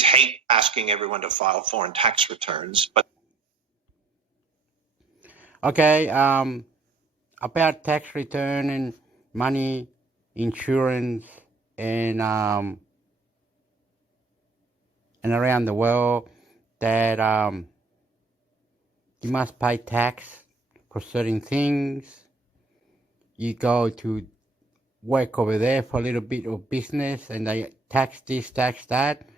hate asking everyone to file foreign tax returns, but Okay, about tax return and money, insurance, and around the world that you must pay tax for certain things. You go to work over there for a little bit of business and they tax this, tax that.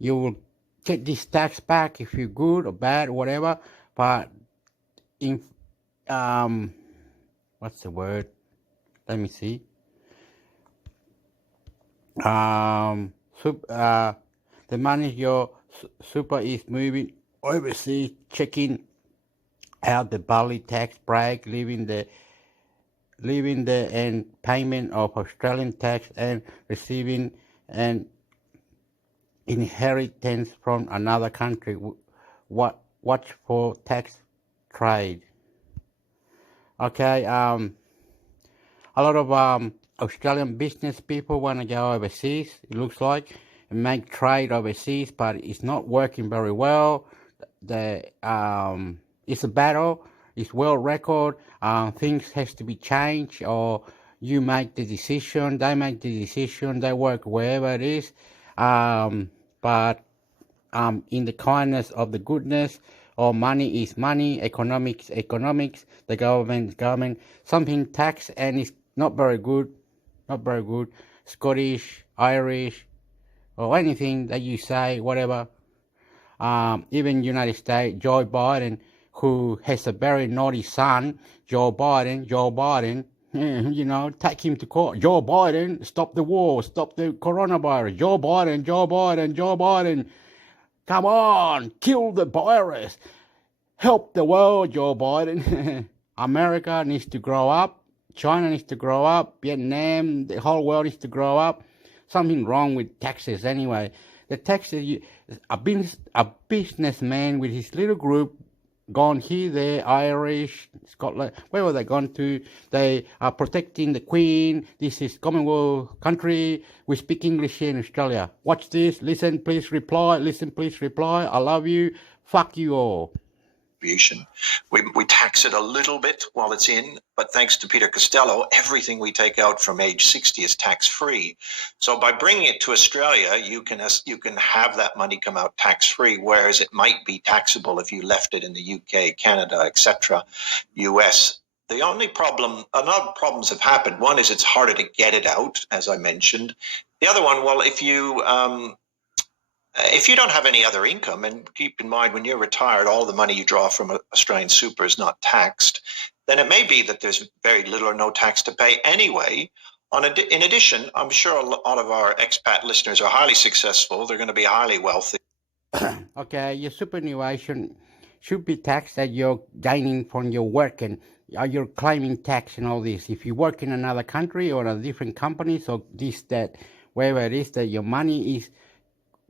You will get this tax back if you're good or bad or whatever. But in what's the word? Let me see. The money your super is moving overseas, checking out the Bali tax break, leaving the and payment of Australian tax and receiving an inheritance from another country. Watch for tax trade. Okay, a lot of Australian business people want to go overseas, it looks like, and make trade overseas, but it's not working very well. It's a battle. It's world record. Things has to be changed, or you make the decision, they make the decision, they work wherever it is. But in the kindness of the goodness, or money is money, economics, the government, something tax, and it's not very good, Scottish, Irish, or anything that you say, whatever. Even United States, Joe Biden, who has a very naughty son, Joe Biden, take him to court. Joe Biden, stop the war, stop the coronavirus. Joe Biden. Come on, kill the virus. Help the world, Joe Biden. America needs to grow up. China needs to grow up. Vietnam, the whole world needs to grow up. Something wrong with taxes anyway. The taxes, a businessman with his little group, gone here, there, Irish, Scotland, where were they gone to? They are protecting the Queen. This is Commonwealth country. We speak English here in Australia. Watch this. Listen, please reply. I love you. Fuck you all. We tax it a little bit while it's in, but thanks to Peter Costello, everything we take out from age 60 is tax-free. So by bringing it to Australia, you can have that money come out tax-free, whereas it might be taxable if you left it in the UK, Canada, etc., US. The only problem, a lot of problems have happened. One is it's harder to get it out, as I mentioned. The other one, well, if you don't have any other income, and keep in mind when you're retired, all the money you draw from Australian super is not taxed, then it may be that there's very little or no tax to pay anyway. In addition, I'm sure a lot of our expat listeners are highly successful. They're going to be highly wealthy. Okay, your superannuation should be taxed that you're gaining from your work, and you're claiming tax and all this. If you work in another country or a different company, so this, that, wherever it is that your money is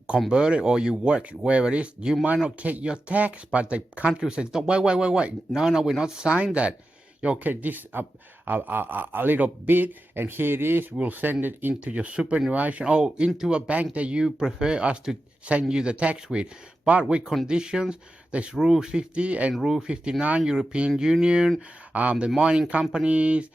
converted, or you work wherever it is, you might not get your tax, but the country says, wait, no, we're not saying that. You'll get this a little bit, and here it is, we'll send it into your superannuation, or into a bank that you prefer us to send you the tax with, but with conditions. There's Rule 50 and Rule 59, European Union, the mining companies,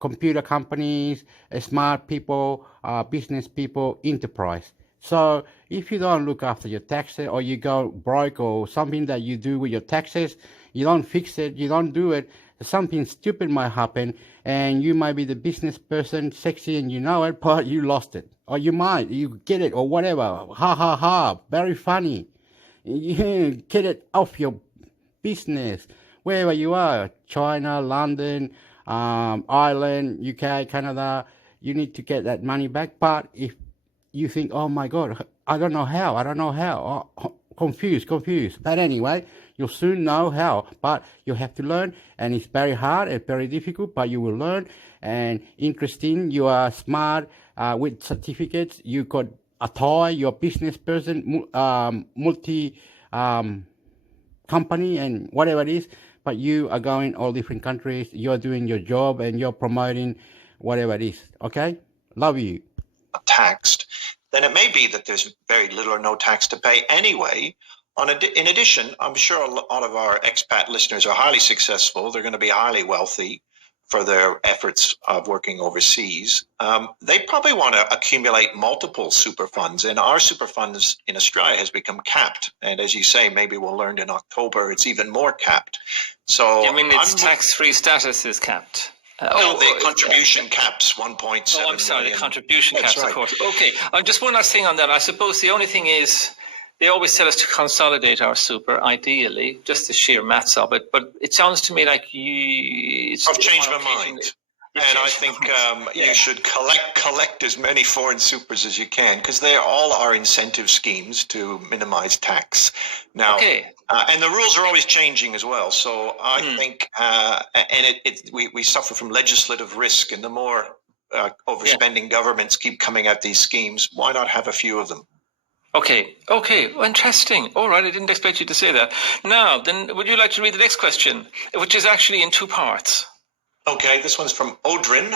computer companies, smart people, business people, enterprise. So if you don't look after your taxes, or you go broke, or something that you do with your taxes, you don't fix it, you don't do it, something stupid might happen, and you might be the business person, sexy, and you know it, but you lost it. Or you get it, or whatever. Ha, very funny. You get it off your business, wherever you are, China, London, Ireland, UK, Canada, you need to get that money back. But if you think, oh my God, I don't know how, confused. But anyway, you'll soon know how, but you have to learn, and it's very hard and very difficult, but you will learn. And interesting, you are smart, with certificates, you got a tie, you're a business person, multi company and whatever it is, but you are going all different countries, you're doing your job, and you're promoting whatever it is. Okay? Love you. Taxed. then it may be that there's very little or no tax to pay anyway. In addition, I'm sure a lot of our expat listeners are highly successful. They're going to be highly wealthy for their efforts of working overseas. They probably want to accumulate multiple super funds, and our super funds in Australia has become capped. And as you say, maybe we'll learn in October it's even more capped. So you mean its tax-free status is capped? The contribution caps 1.7 Oh, I'm sorry, million. the contribution That's caps, right. of course. Okay, just one last thing on that. I suppose the only thing is they always tell us to consolidate our super, ideally, just the sheer maths of it. But it sounds to me like I've changed my mind. And I think you should collect as many foreign supers as you can, because they all are incentive schemes to minimize tax. Now, and the rules are always changing as well. So I think, we suffer from legislative risk, and the more overspending governments keep coming at these schemes, why not have a few of them? Okay, well, interesting. All right, I didn't expect you to say that. Now, then, would you like to read the next question, which is actually in two parts? Okay, this one's from Odrin.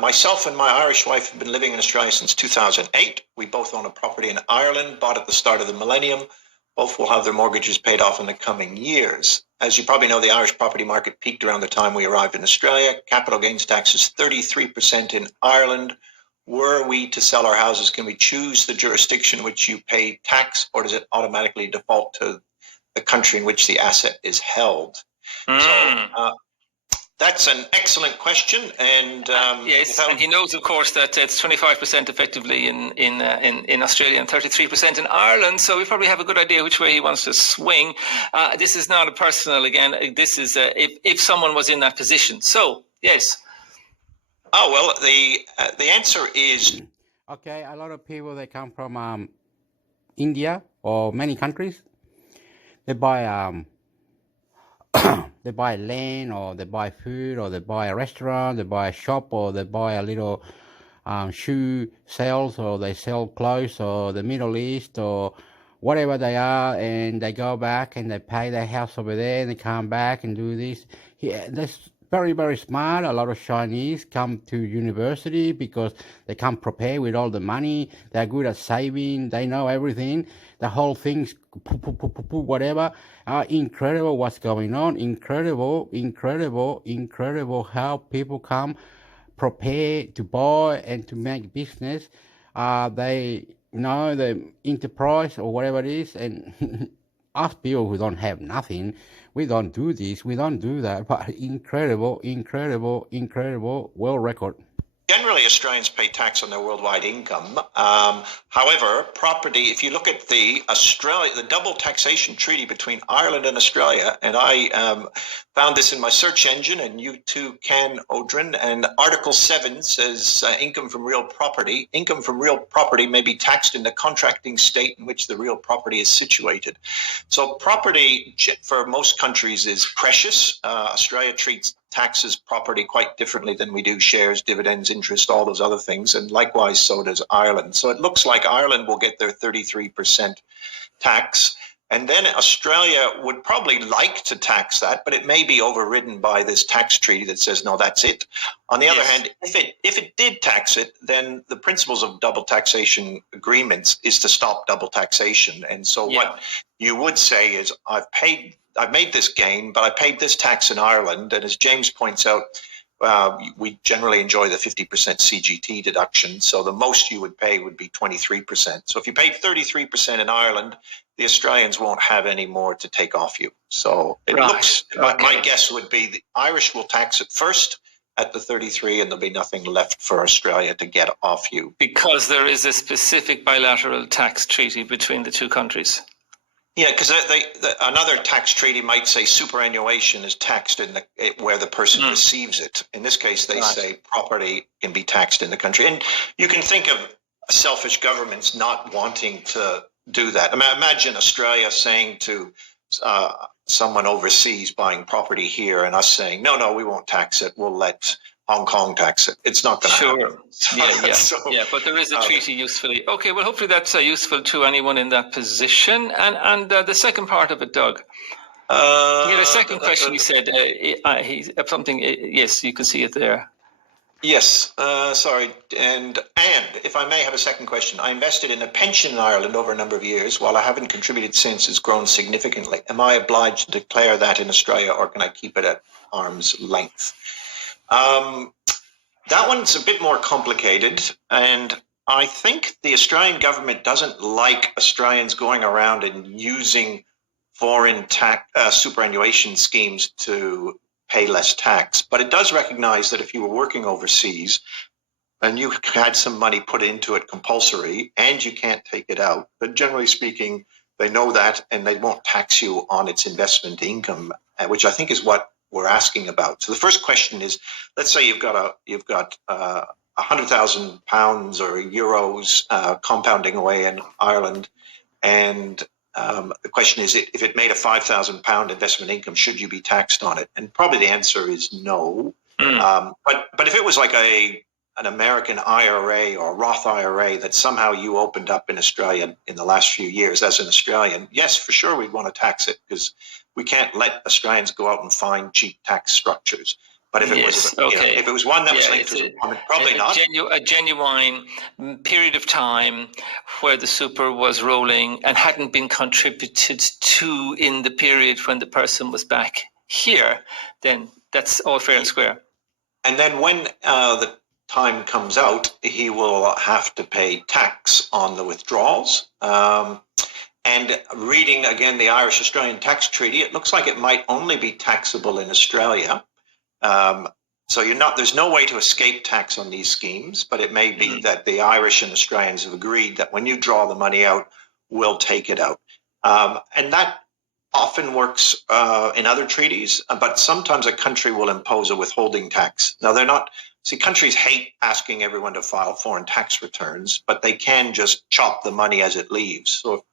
Myself and my Irish wife have been living in Australia since 2008. We both own a property in Ireland, bought at the start of the millennium. Both will have their mortgages paid off in the coming years. As you probably know, the Irish property market peaked around the time we arrived in Australia. Capital gains tax is 33% in Ireland. Were we to sell our houses, can we choose the jurisdiction in which you pay tax, or does it automatically default to the country in which the asset is held? So that's an excellent question, and yes, and he knows, of course, that it's 25% effectively in Australia and 33% in Ireland. So we probably have a good idea which way he wants to swing. This is not a personal. Again, this is if someone was in that position. So yes. Oh well, the answer is okay. A lot of people, they come from India or many countries. They buy they buy land, or they buy food, or they buy a restaurant, they buy a shop, or they buy a little shoe sales, or they sell clothes, or the Middle East, or whatever they are, and they go back and they pay their house over there, and they come back and do this. That's very, very smart. A lot of Chinese come to university because they come prepared with all the money. They're good at saving. They know everything. The whole thing's whatever. Incredible what's going on. Incredible how people come prepared to buy and to make business. They know the enterprise or whatever it is, and us people who don't have nothing, we don't do this, we don't do that, but incredible, world record. Generally, Australians pay tax on their worldwide income. However, property, if you look at the double taxation treaty between Ireland and Australia, and I found this in my search engine, and you too can, Odrin, and Article 7 says income from real property. Income from real property may be taxed in the contracting state in which the real property is situated. So property for most countries is precious. Australia taxes property quite differently than we do shares, dividends, interest, all those other things. And likewise, so does Ireland. So it looks like Ireland will get their 33% tax. And then Australia would probably like to tax that, but it may be overridden by this tax treaty that says, no, that's it. On the other hand, if it did tax it, then the principles of double taxation agreements is to stop double taxation. And so what you would say is, I've made this gain, but I paid this tax in Ireland. And as James points out, we generally enjoy the 50% CGT deduction. So the most you would pay would be 23%. So if you paid 33% in Ireland, the Australians won't have any more to take off you. So it looks, my guess would be the Irish will tax it first at the 33, and there'll be nothing left for Australia to get off you. Because there is a specific bilateral tax treaty between the two countries. Yeah, because another tax treaty might say superannuation is taxed where the person receives it. In this case, they say property can be taxed in the country. And you can think of selfish governments not wanting to do that. I mean, imagine Australia saying to someone overseas buying property here, and us saying, no, we won't tax it. We'll let Hong Kong tax it. It's not going to happen. Yeah, but there is a treaty usefully. Okay, well, hopefully that's useful to anyone in that position. And the second part of it, Doug. The second question he said, he's something. Yes, you can see it there. Yes, sorry. And if I may have a second question, I invested in a pension in Ireland over a number of years. While I haven't contributed since, it's grown significantly. Am I obliged to declare that in Australia, or can I keep it at arm's length? Um, that one's a bit more complicated, and I think the Australian government doesn't like Australians going around and using foreign tax superannuation schemes to pay less tax. But it does recognize that if you were working overseas and you had some money put into it compulsory and you can't take it out, but generally speaking, they know that and they won't tax you on its investment income, which I think is what we're asking about. So the first question is, let's say you've got £100,000 or euros compounding away in Ireland, and the question is, if it made a £5,000 investment income, should you be taxed on it? And probably the answer is no. But if it was like an American IRA or a Roth IRA that somehow you opened up in Australia in the last few years as an Australian, yes, for sure we'd want to tax it, because we can't let Australians go out and find cheap tax structures. But if it was, if it was one that was linked to employment, probably not. A genuine period of time where the super was rolling and hadn't been contributed to in the period when the person was back here, then that's all fair and square. And then when the time comes out, he will have to pay tax on the withdrawals. And reading again the Irish-Australian tax treaty, it looks like it might only be taxable in Australia. So there's no way to escape tax on these schemes, but it may be that the Irish and Australians have agreed that when you draw the money out, we'll take it out. And that often works in other treaties, but sometimes a country will impose a withholding tax. Now, countries hate asking everyone to file foreign tax returns, but they can just chop the money as it leaves. So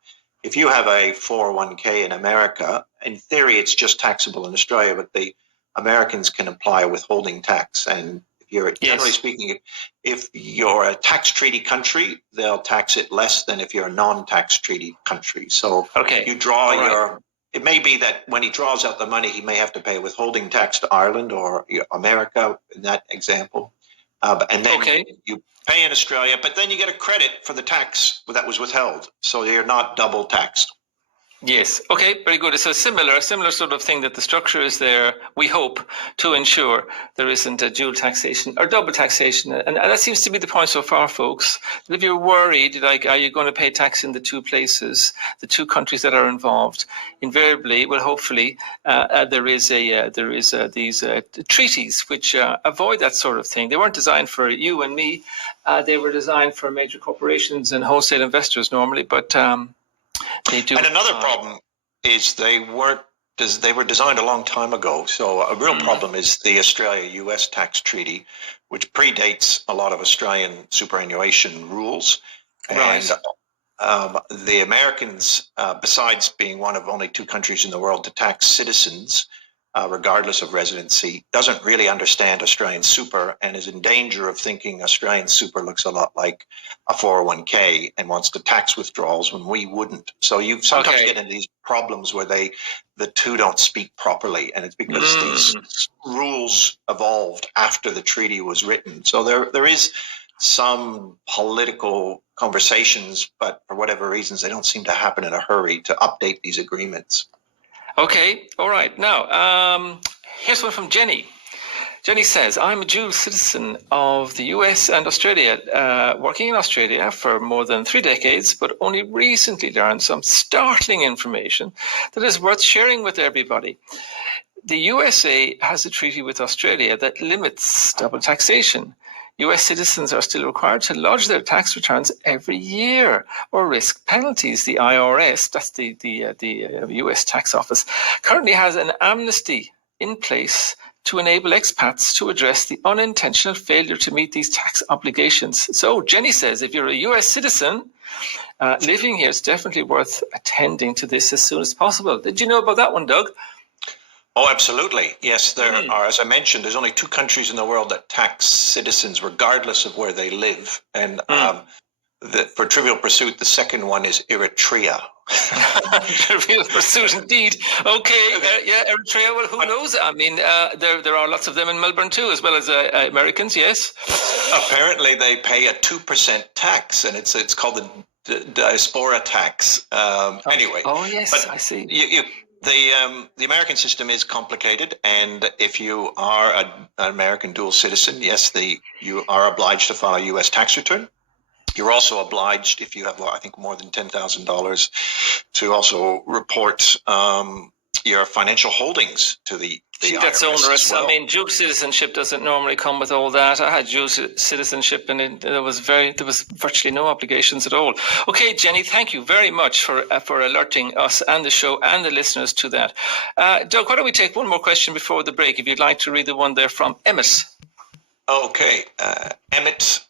if you have a 401k in America, in theory, it's just taxable in Australia, but the Americans can apply a withholding tax. And if you're generally speaking, if you're a tax treaty country, they'll tax it less than if you're a non-tax treaty country. So you draw it may be that when he draws out the money, he may have to pay a withholding tax to Ireland or America in that example. And then you pay in Australia, but then you get a credit for the tax that was withheld. So you're not double taxed. Yes. Okay. Very good. So similar sort of thing, that the structure is there, we hope, to ensure there isn't a dual taxation or double taxation. And that seems to be the point so far, folks. That if you're worried, like, are you going to pay tax in the two places, the two countries that are involved? Invariably, well, hopefully, there is these treaties which avoid that sort of thing. They weren't designed for you and me. They were designed for major corporations and wholesale investors normally, but they do. And another problem is they were designed a long time ago. So a real problem is the Australia-US tax treaty, which predates a lot of Australian superannuation rules. And the Americans, besides being one of only two countries in the world to tax citizens, regardless of residency, doesn't really understand Australian super and is in danger of thinking Australian super looks a lot like a 401k and wants to tax withdrawals when we wouldn't. So you sometimes get into these problems where the two don't speak properly, and it's because these rules evolved after the treaty was written. So there is some political conversations, but for whatever reasons, they don't seem to happen in a hurry to update these agreements. Okay, all right. Now, here's one from Jenny. Jenny says, I'm a dual citizen of the US and Australia, working in Australia for more than 3 decades, but only recently learned some startling information that is worth sharing with everybody. The USA has a treaty with Australia that limits double taxation. US citizens are still required to lodge their tax returns every year or risk penalties. The IRS, that's the US tax office, currently has an amnesty in place to enable expats to address the unintentional failure to meet these tax obligations. So Jenny says, if you're a US citizen living here, it's definitely worth attending to this as soon as possible. Did you know about that one, Doug? Oh, absolutely. Yes, there are. As I mentioned, there's only 2 countries in the world that tax citizens regardless of where they live. And for Trivial Pursuit, the second one is Eritrea. Trivial Pursuit, indeed. Okay, yeah, Eritrea. Well, who knows? I mean, there are lots of them in Melbourne too, as well as Americans. Yes. Apparently, they pay a 2% tax, and it's called the diaspora tax. Anyway. Oh yes, but I see. The American system is complicated, and if you are an American dual citizen, yes, you are obliged to file a U.S. tax return. You're also obliged, if you have, I think, more than $10,000, to also report your financial holdings to the That's IRS onerous. as well. I mean, dual citizenship doesn't normally come with all that. I had dual citizenship, and there was virtually no obligations at all. Okay, Jenny, thank you very much for alerting us and the show and the listeners to that. Doug, why don't we take one more question before the break? If you'd like to read the one there from Emmett. Okay, Emmett.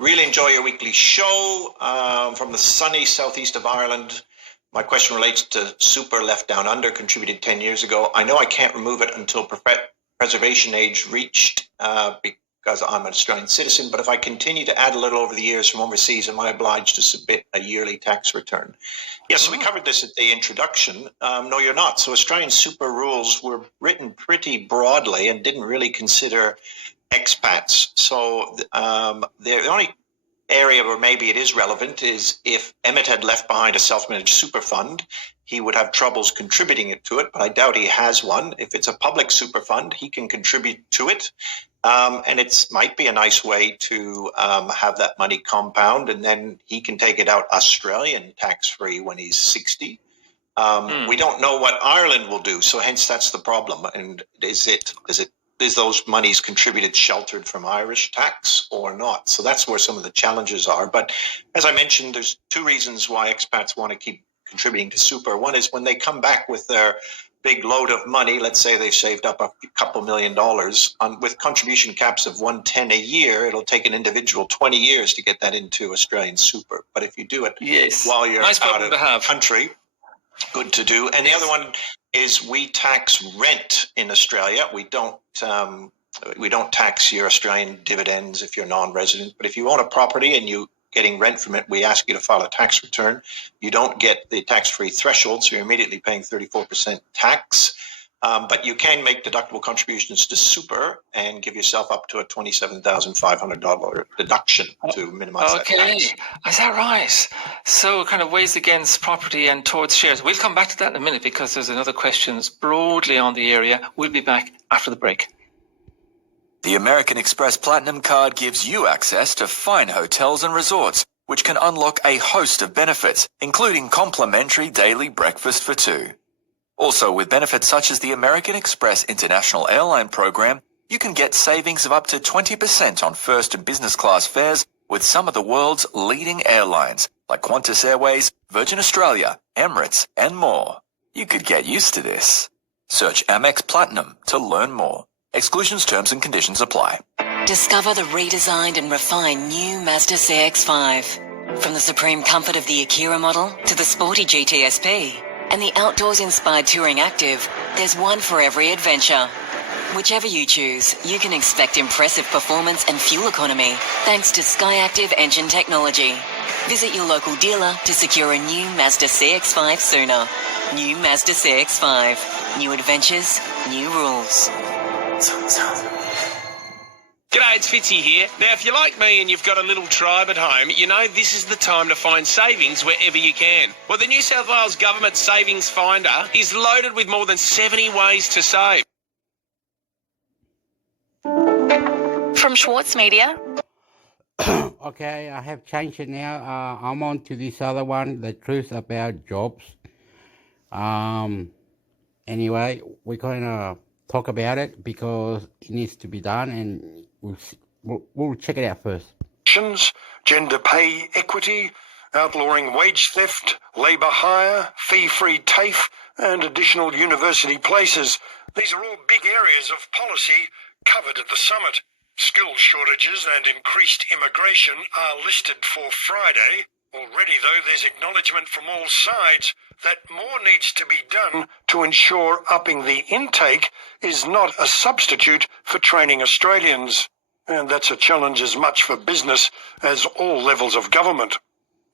Really enjoy your weekly show from the sunny southeast of Ireland. My question relates to super left down under, contributed 10 years ago. I know I can't remove it until preservation age reached because I'm an Australian citizen, but if I continue to add a little over the years from overseas, am I obliged to submit a yearly tax return? Yes, so we covered this at the introduction. No, you're not. So Australian super rules were written pretty broadly and didn't really consider expats. So the only area where maybe it is relevant is if Emmett had left behind a self-managed super fund, he would have troubles contributing it to it, but I doubt he has one. If it's a public super fund, he can contribute to it. And it might be a nice way to have that money compound, and then he can take it out Australian tax-free when he's 60. We don't know what Ireland will do, so hence that's the problem. And is those monies contributed sheltered from Irish tax or not? So that's where some of the challenges are. But as I mentioned, there's two reasons why expats want to keep contributing to super. One is when they come back with their big load of money, let's say they've saved up a couple $1 million, with contribution caps of $110 a year, it'll take an individual 20 years to get that into Australian super. But if you do it while you're out of the country, good to do. And the other one is we tax rent in Australia. We don't tax your Australian dividends if you're non-resident. But if you own a property and you're getting rent from it, we ask you to file a tax return. You don't get the tax-free threshold, so you're immediately paying 34% tax. But you can make deductible contributions to super and give yourself up to a $27,500 deduction to minimize that tax. Is that right? So it kind of weighs against property and towards shares. We'll come back to that in a minute because there's another question broadly on the area. We'll be back after the break. The American Express Platinum Card gives you access to fine hotels and resorts, which can unlock a host of benefits, including complimentary daily breakfast for two. Also, with benefits such as the American Express International Airline Program, you can get savings of up to 20% on first and business class fares with some of the world's leading airlines, like Qantas Airways, Virgin Australia, Emirates, and more. You could get used to this. Search Amex Platinum to learn more. Exclusions, terms, and conditions apply. Discover the redesigned and refined new Mazda Cx-5. From the supreme comfort of the Akira model to the sporty GTSP and the outdoors-inspired Touring Active, there's one for every adventure. Whichever you choose, you can expect impressive performance and fuel economy thanks to SkyActiv engine technology. Visit your local dealer to secure a new Mazda Cx-5 sooner. New Mazda Cx-5. New adventures, new rules. G'day, it's Fitzy here. Now, if you're like me and you've got a little tribe at home, you know this is the time to find savings wherever you can. Well, the New South Wales Government Savings Finder is loaded with more than 70 ways to save. From Schwartz Media. Okay, I have changed it now. I'm on to this other one, the truth about jobs. Anyway, we're going to talk about it because it needs to be done, and we'll check it out first. Gender pay equity, outlawing wage theft, labour hire, fee-free TAFE, and additional university places. These are all big areas of policy covered at the summit. Skills shortages and increased immigration are listed for Friday. Already, though, there's acknowledgement from all sides that more needs to be done to ensure upping the intake is not a substitute for training Australians. And that's a challenge as much for business as all levels of government.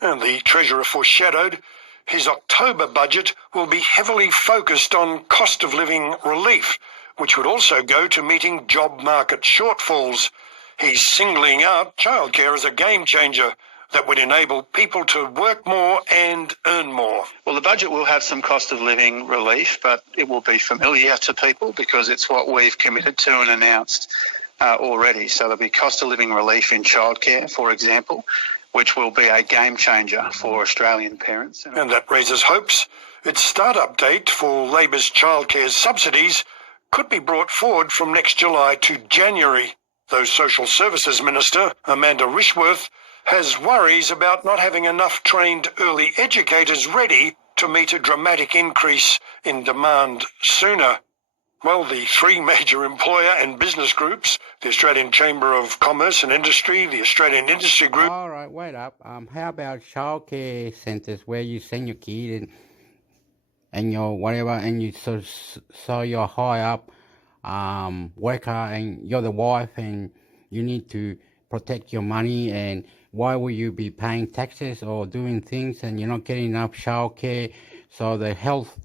And the Treasurer foreshadowed his October budget will be heavily focused on cost of living relief, which would also go to meeting job market shortfalls. He's singling out childcare as a game changer that would enable people to work more and earn more. Well, the budget will have some cost of living relief, but it will be familiar to people because it's what we've committed to and announced already. So there'll be cost of living relief in childcare, for example, which will be a game changer for Australian parents. And that raises hopes. Its start-up date for Labor's childcare subsidies could be brought forward from next July to January, though Social Services Minister Amanda Rishworth has worries about not having enough trained early educators ready to meet a dramatic increase in demand sooner. Well, the three major employer and business groups, the Australian Chamber of Commerce and Industry, the Australian Industry Group... All right, wait up. How about childcare centres where you send your kid and your whatever, and you so you're high up worker and you're the wife and you need to protect your money, and why will you be paying taxes or doing things and you're not getting enough childcare? So the health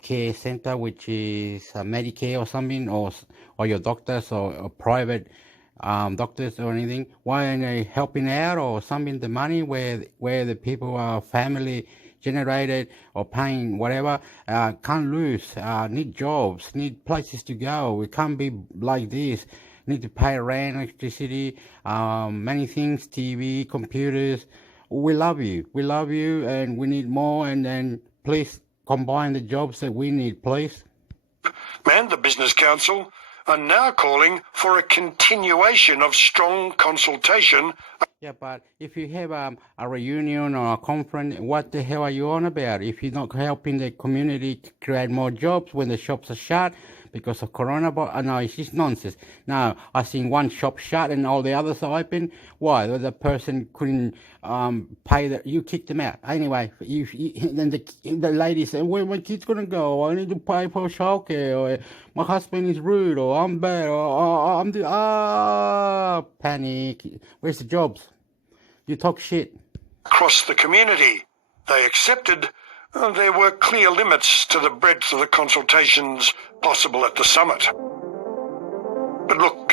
care centre, which is Medicare or something, or your doctors or private doctors or anything, why aren't they helping out or something? The money where the people are family generated or paying whatever, can't lose, need jobs, need places to go. We can't be like this. Need to pay rent, electricity, many things, TV, computers. We love you, and we need more, and then please combine the jobs that we need, please. And the Business Council are now calling for a continuation of strong consultation. Yeah, but if you have a reunion or a conference, what the hell are you on about? If you're not helping the community create more jobs when the shops are shut because of coronavirus, no, it's just nonsense. Now, I've seen one shop shut and all the others are open. Why? The person couldn't pay you kicked them out. Anyway, then the lady said, where my kid's going to go? I need to pay for childcare, or my husband is rude, or I'm bad, or I'm panic. Where's the jobs? You talk shit. Across the community, they accepted there were clear limits to the breadth of the consultations possible at the summit. But look,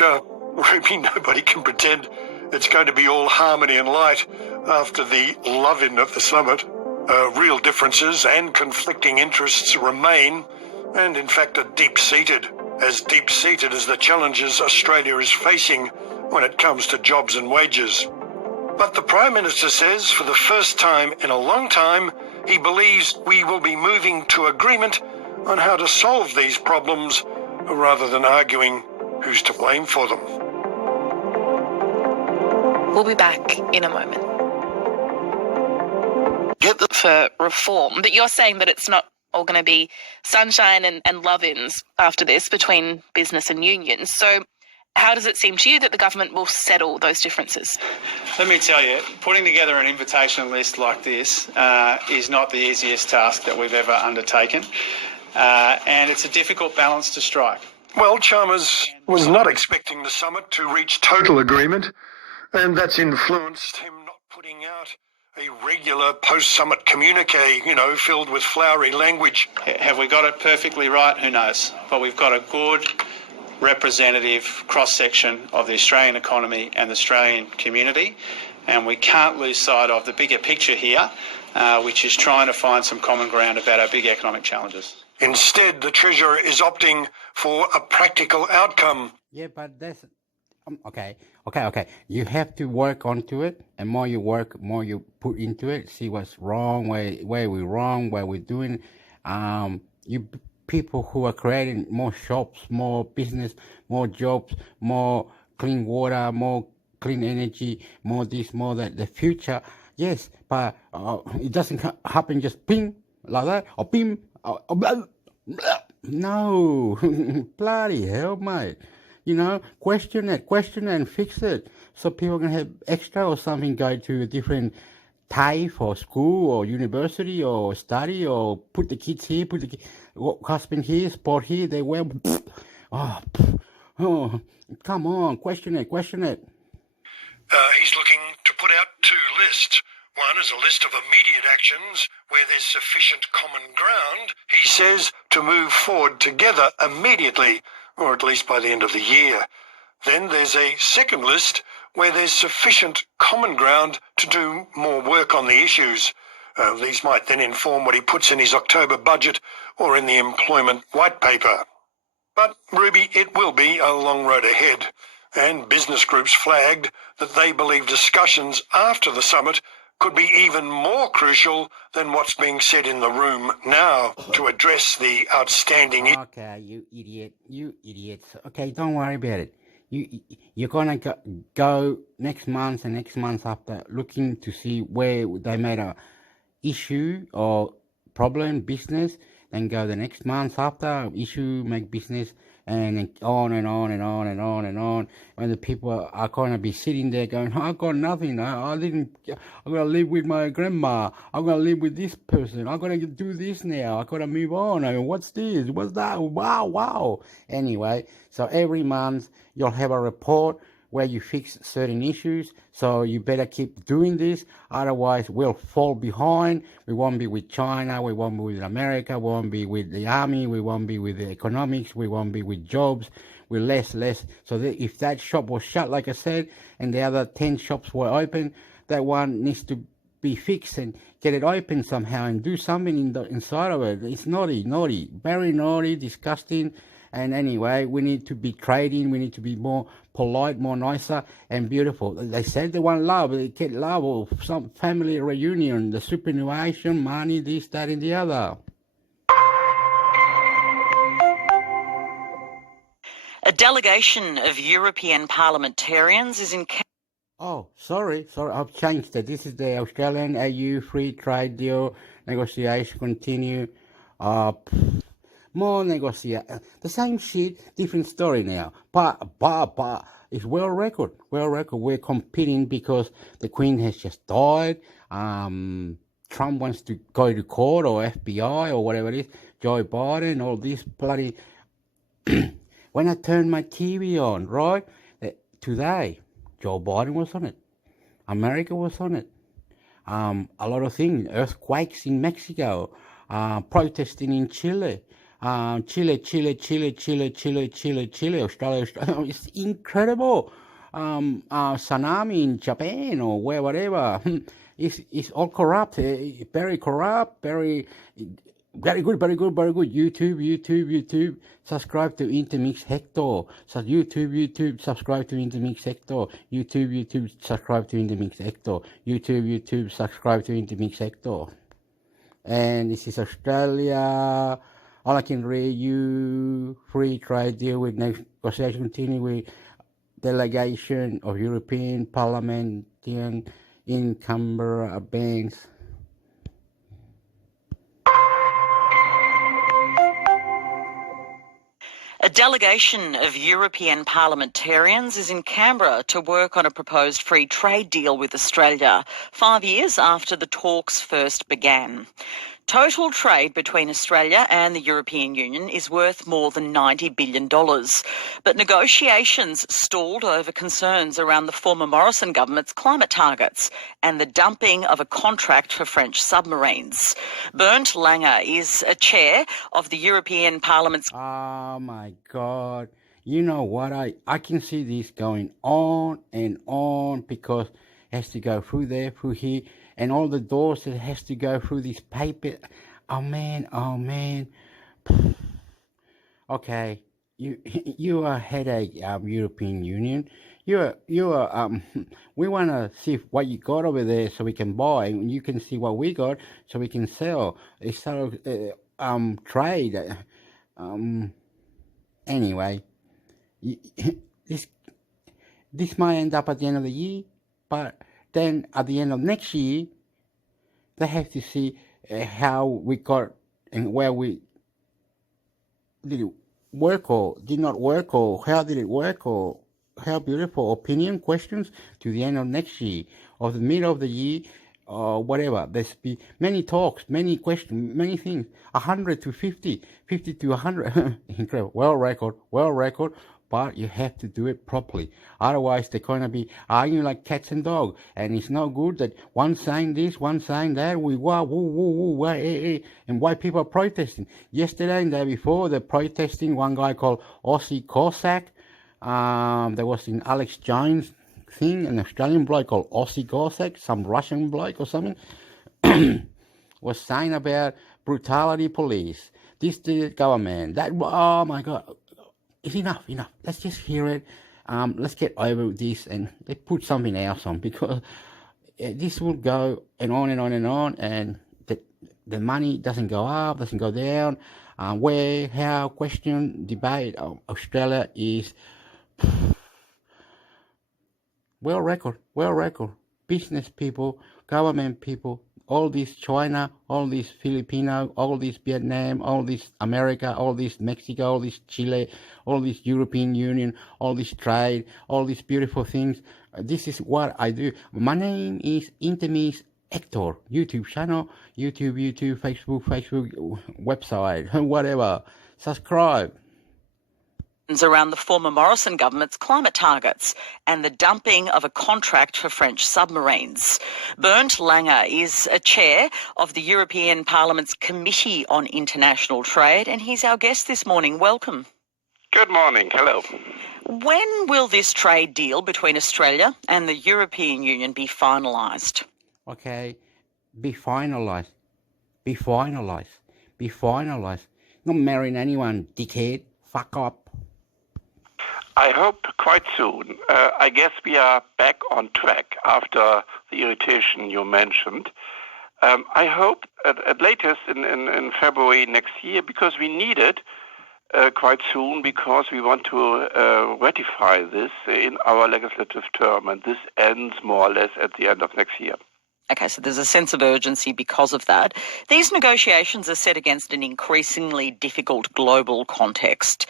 Ruby, nobody can pretend it's going to be all harmony and light after the love-in of the summit. Real differences and conflicting interests remain, and in fact are deep-seated as the challenges Australia is facing when it comes to jobs and wages. But the Prime Minister says for the first time in a long time, he believes we will be moving to agreement on how to solve these problems rather than arguing who's to blame for them. We'll be back in a moment. For reform, but you're saying that it's not all going to be sunshine and love-ins after this between business and unions. So how does it seem to you that the government will settle those differences? Let me tell you, putting together an invitation list like this is not the easiest task that we've ever undertaken, and it's a difficult balance to strike. Well, Chalmers was not expecting the summit to reach total agreement, and that's influenced him not putting out a regular post-summit communique, filled with flowery language. Have we got it perfectly right? Who knows? But we've got a good representative cross-section of the Australian economy and the Australian community, and we can't lose sight of the bigger picture here, which is trying to find some common ground about our big economic challenges. Instead, the Treasurer is opting for a practical outcome. Yeah, but that's... Okay. You have to work onto it, and more you work, more you put into it, see what's wrong, where we're wrong, where we're doing. You people who are creating more shops, more business, more jobs, more clean water, more clean energy, more this, more that, the future, yes, but it doesn't happen just ping, like that, or bim, or blah, blah. No, bloody hell, mate. Question it and fix it. So people can have extra or something, go to a different TAFE or school or university or study, or put the kids here, husband here, sport here, they wear, Oh, come on, question it. He's looking to put out two lists. One is a list of immediate actions where there's sufficient common ground, he says, to move forward together immediately, or at least by the end of the year. Then there's a second list where there's sufficient common ground to do more work on the issues. These might then inform what he puts in his October budget or in the employment white paper. But, Ruby, it will be a long road ahead, and business groups flagged that they believe discussions after the summit could be even more crucial than what's being said in the room now to address the outstanding... Okay, you idiots. Okay, don't worry about it. You're gonna go next month and next month after looking to see where they made a issue or problem, business, then go the next month after, issue, make business, and then on and on and on and on and on. When the people are going to be sitting there going, I got nothing, I'm going to live with my grandma, I'm going to live with this person, I'm going to do this now, I got to move on, I mean, what's this, what's that, wow. Anyway, so every month you'll have a report where you fix certain issues, so you better keep doing this, otherwise we'll fall behind. We won't be with China, we won't be with America, we won't be with the army, we won't be with the economics, we won't be with jobs, we're less. So that if that shop was shut, like I said, and the other 10 shops were open, that one needs to be fixed and get it open somehow and do something inside of it. It's naughty, very naughty, disgusting. And anyway, we need to be trading, we need to be more polite, more nicer and beautiful. They said they want love, they get love or some family reunion, the superannuation, money, this, that and the other. A delegation of European parliamentarians is in... Oh, sorry, I've changed it. This is the Australian AU free trade deal negotiation continue. More negotiation, the same shit, different story now. But it's world record. We're competing because the Queen has just died. Trump wants to go to court or FBI or whatever it is. Joe Biden, all this bloody. When I turned my TV on, right, today, Joe Biden was on it. America was on it. A lot of things, earthquakes in Mexico, protesting in Chile. Chile, Australia. It's incredible. Tsunami in Japan or whatever. It's all corrupt. Very corrupt. Very good. YouTube. Subscribe to Intermix Hector. So YouTube. Subscribe to Intermix Hector. YouTube. Subscribe to Intermix Hector. YouTube. Subscribe to Intermix Hector. And this is Australia. All I can read, you free trade deal with negotiation continue with delegation of European Parliament in Canberra banks. A delegation of European parliamentarians is in Canberra to work on a proposed free trade deal with Australia, 5 years after the talks first began. Total trade between Australia and the European Union is worth more than $90 billion. But negotiations stalled over concerns around the former Morrison government's climate targets and the dumping of a contract for French submarines. Bernd Langer is a chair of the European Parliament's... Oh my God. You know what? I can see this going on and on because it has to go through there, through here. And all the doors that has to go through this paper. Oh man. Okay, you are headache, European Union. We want to see what you got over there so we can buy, and you can see what we got so we can sell. It's sort of trade. Anyway, this might end up at the end of the year, but then at the end of next year, they have to see how we got and where we did it work or did not work, or how did it work, or how beautiful opinion questions to the end of next year or the middle of the year or whatever. There's be many talks, many questions, many things. 100 to 50, 50 to 100. Incredible. World record. but you have to do it properly. Otherwise, they're going to be arguing like cats and dogs, and it's not good that one saying this, one saying that. We woo, woo, wah, and why people are protesting. Yesterday and the day before, they're protesting. One guy called Aussie Cossack. There was in Alex Jones thing, an Australian bloke called Aussie Cossack, some Russian bloke or something, was saying about brutality police. This the government. That, oh my God. It's enough. Let's just hear it. Let's get over this and let's put something else on, because this will go and on and on and on, and the money doesn't go up, doesn't go down. Where, how, question, debate. Australia is well record. Business people, government people, all this China, all this Filipino, all this Vietnam, all this America, all this Mexico, all this Chile, all this European Union, all this trade, all these beautiful things. This is what I do. My name is Intimis Hector. YouTube channel, YouTube, Facebook, website, whatever. Subscribe. Around the former Morrison government's climate targets and the dumping of a contract for French submarines. Bernd Langer is a chair of the European Parliament's Committee on International Trade, and he's our guest this morning. Welcome. Good morning. Hello. When will this trade deal between Australia and the European Union be finalised? Okay, be finalised. Not marrying anyone, dickhead. Fuck up. I hope quite soon. I guess we are back on track after the irritation you mentioned. I hope at latest in February next year, because we need it quite soon, because we want to ratify this in our legislative term, and this ends more or less at the end of next year. Okay, so there's a sense of urgency because of that. These negotiations are set against an increasingly difficult global context.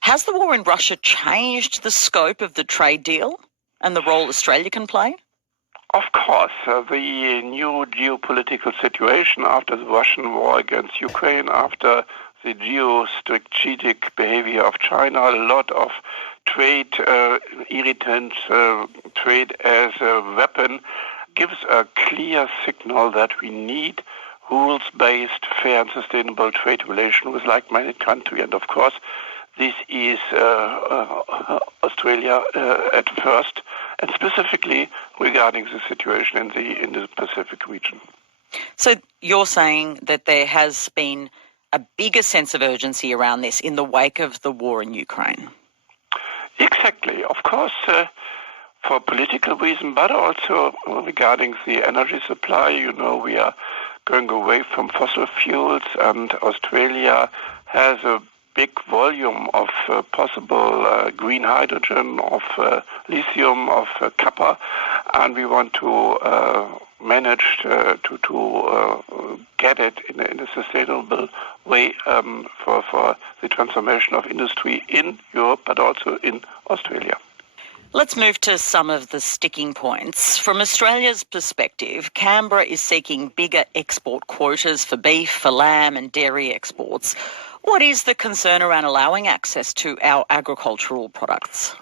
Has the war in Russia changed the scope of the trade deal and the role Australia can play? Of course. The new geopolitical situation after the Russian war against Ukraine, after the geostrategic behavior of China, a lot of trade irritants, trade as a weapon, gives a clear signal that we need rules-based, fair and sustainable trade relations with like-minded countries. And of course, this is Australia at first, and specifically regarding the situation in the Pacific region. So you're saying that there has been a bigger sense of urgency around this in the wake of the war in Ukraine? Exactly. Of course, for political reason, but also regarding the energy supply. You know, we are going away from fossil fuels, and Australia has a big volume of possible green hydrogen, of lithium, of copper, and we want to manage to get it in a sustainable way for the transformation of industry in Europe, but also in Australia. Let's move to some of the sticking points. From Australia's perspective, Canberra is seeking bigger export quotas for beef, for lamb and dairy exports. What is the concern around allowing access to our agricultural products?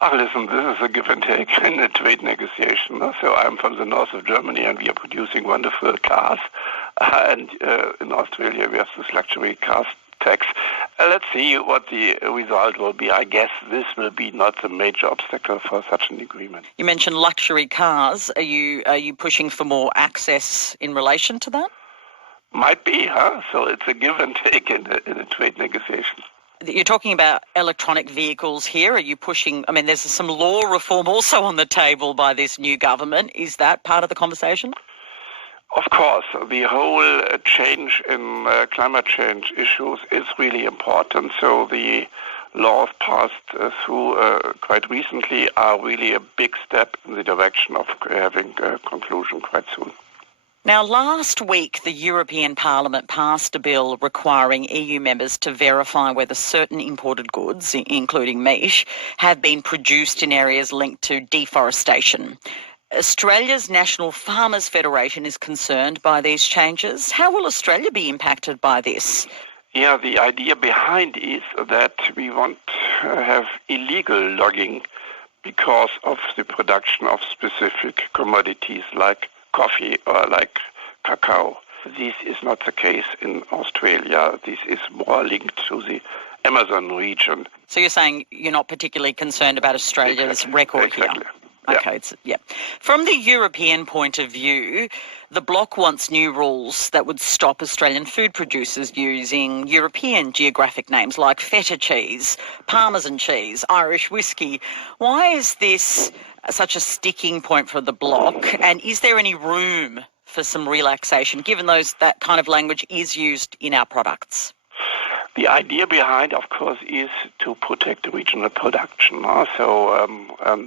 Listen, this is a give and take in a trade negotiation. So I'm from the north of Germany, and we are producing wonderful cars. And in Australia, we have this luxury cars tax. Let's see what the result will be. I guess this will be not the major obstacle for such an agreement. You mentioned luxury cars. Are you pushing for more access in relation to that? Might be, huh? So it's a give and take in a trade negotiation. You're talking about electronic vehicles here. Are you pushing, I mean, there's some law reform also on the table by this new government. Is that part of the conversation? Of course. The whole change in climate change issues is really important. So the laws passed through quite recently are really a big step in the direction of having a conclusion quite soon. Now, last week, the European Parliament passed a bill requiring EU members to verify whether certain imported goods, including meat, have been produced in areas linked to deforestation. Australia's National Farmers Federation is concerned by these changes. How will Australia be impacted by this? Yeah, the idea behind is that we want to have illegal logging because of the production of specific commodities like coffee or like cacao. This is not the case in Australia. This is more linked to the Amazon region. So you're saying you're not particularly concerned about Australia's record here? Okay, yeah. From the European point of view, the bloc wants new rules that would stop Australian food producers using European geographic names like feta cheese, Parmesan cheese, Irish whiskey. Why is this such a sticking point for the bloc, and is there any room for some relaxation, given that kind of language is used in our products? The idea behind, of course, is to protect the regional production.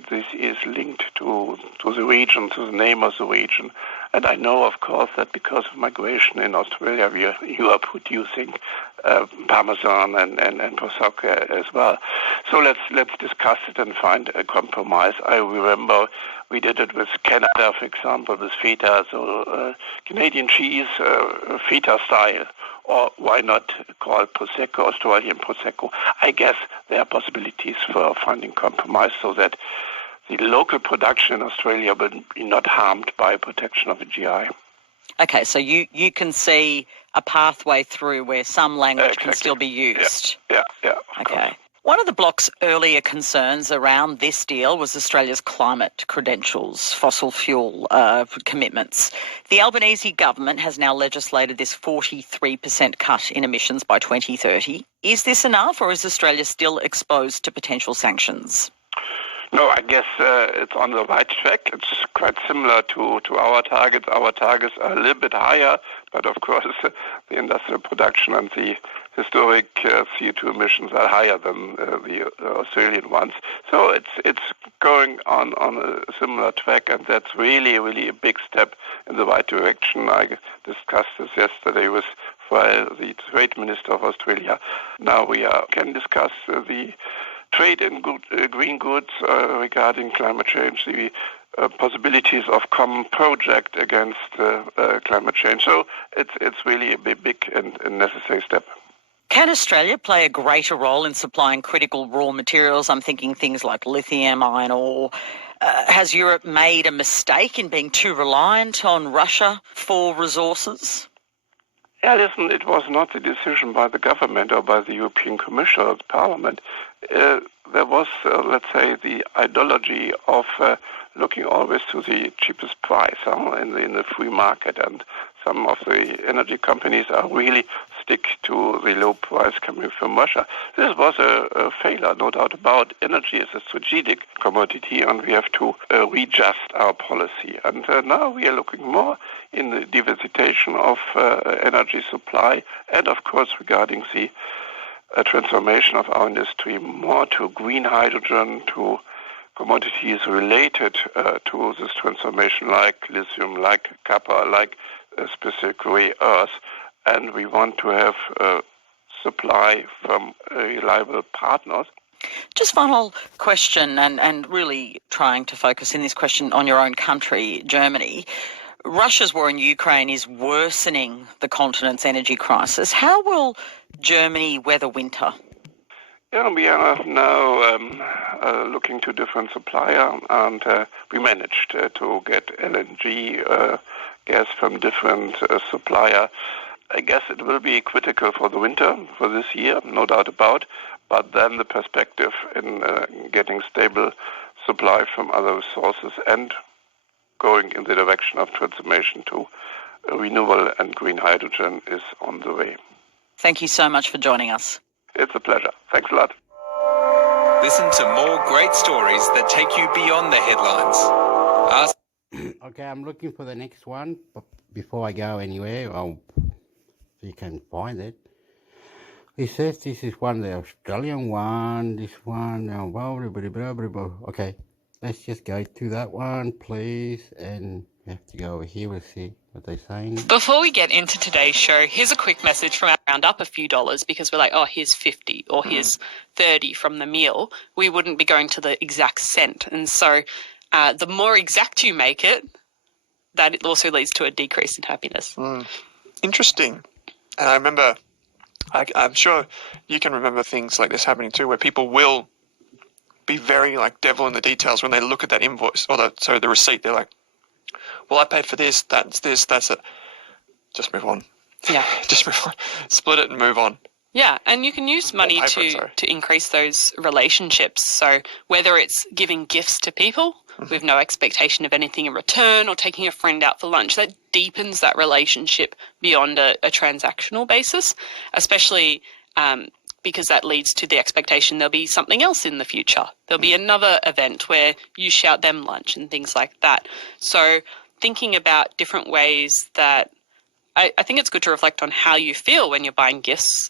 This is linked to the region, to the name of the region. And I know, of course, that because of migration in Australia, you are producing Parmesan and Prosecco as well. So let's discuss it and find a compromise. I remember we did it with Canada, for example, with feta, so Canadian cheese, feta style. Or why not call Prosecco Australian Prosecco? I guess there are possibilities for finding compromise so that the local production in Australia will be not harmed by protection of a GI. Okay, so you can see a pathway through where some language can still be used. Yeah. Okay. One of the bloc's earlier concerns around this deal was Australia's climate credentials, fossil fuel commitments. The Albanese government has now legislated this 43% cut in emissions by 2030. Is this enough, or is Australia still exposed to potential sanctions? No, I guess it's on the right track. It's quite similar to our targets. Our targets are a little bit higher, but of course the industrial production and the historic CO2 emissions are higher than the Australian ones. So it's going on a similar track, and that's really a big step in the right direction. I discussed this yesterday with the Trade Minister of Australia. Now we can discuss the trade in green goods regarding climate change, the possibilities of common project against climate change. So it's really a big and necessary step. Can Australia play a greater role in supplying critical raw materials? I'm thinking things like lithium, iron ore. Has Europe made a mistake in being too reliant on Russia for resources? Yeah, listen, it was not a decision by the government or by the European Commission or the Parliament. There was, let's say, the ideology of looking always to the cheapest price in the free market, and some of the energy companies are really stick to the low price coming from Russia. This was a failure, no doubt about. Energy is a strategic commodity, and we have to readjust our policy. And now we are looking more in the diversification of energy supply, and of course regarding the transformation of our industry more to green hydrogen, to commodities related to this transformation, like lithium, like copper, like specific rare earth. And we want to have supply from reliable partners. Just final question, and really trying to focus in this question on your own country, Germany. Russia's war in Ukraine is worsening the continent's energy crisis. How will Germany weather winter? Yeah, we are now looking to different supplier, and we managed to get LNG gas from different supplier. I guess it will be critical for the winter for this year, no doubt about. But then the perspective in getting stable supply from other sources and going in the direction of transformation to renewable and green hydrogen is on the way. Thank you so much for joining us. It's a pleasure. Thanks a lot. Listen to more great stories that take you beyond the headlines. Okay, I'm looking for the next one, but before I go anywhere, you can find it. It says this is one, the Australian one, this one, okay, let's just go to that one, please, and we have to go over here, we'll see what they're saying. Before we get into today's show, here's a quick message from our round up a few dollars, because we're like, oh, here's 50 or here's 30 from the meal. We wouldn't be going to the exact cent. And so the more exact you make it, that it also leads to a decrease in happiness. Interesting. And I remember I'm sure you can remember things like this happening too, where people will be very like devil in the details when they look at that invoice or the receipt. They're like, well, I paid for this, that's it. Just move on. Yeah. Just move on. Split it and move on. Yeah, and you can use money to increase those relationships. So whether it's giving gifts to people with no expectation of anything in return, or taking a friend out for lunch, that deepens that relationship beyond a transactional basis, especially because that leads to the expectation there'll be something else in the future. There'll be another event where you shout them lunch and things like that. So thinking about different ways that I think it's good to reflect on how you feel when you're buying gifts